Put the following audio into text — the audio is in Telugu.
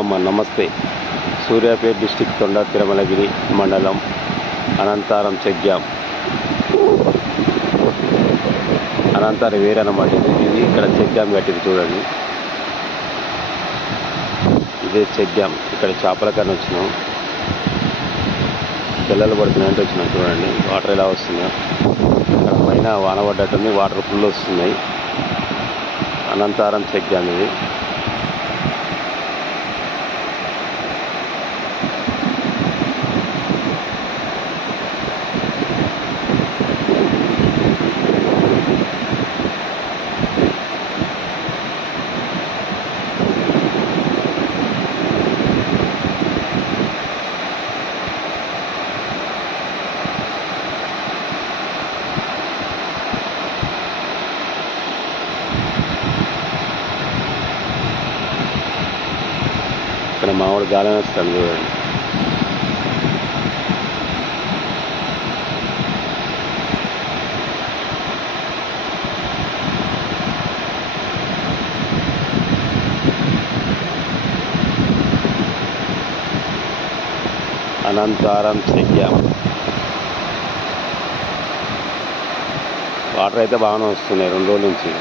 అమ్మ నమస్తే. సూర్యాపేట డిస్టిక్ తొండ తిరుమలగిరి మండలం అనంతారం చెక్ డ్యామ్. అనంతారం వేరన్నమాట. ఇది ఇక్కడ చెక్ డ్యామ్ కట్టింది చూడండి. ఇదే చెక్ డ్యామ్. ఇక్కడ చేపల కన్నా వచ్చినాం. పిల్లలు పడుతున్నాయంటే వచ్చినాం చూడండి. వాటర్ ఎలా వస్తున్నాయో. ఇక్కడ పైన వాన పడ్డట్టుంది. వాటర్ ఫుల్ వస్తున్నాయి. అనంతారం చెక్ డ్యామ్ ఇది. ఇక్కడ మామిడి గాలం వేస్తాను చూడండి. Anantharam check dam. వాటర్ అయితే బాగానే వస్తున్నాయి 2 రోజుల నుంచి.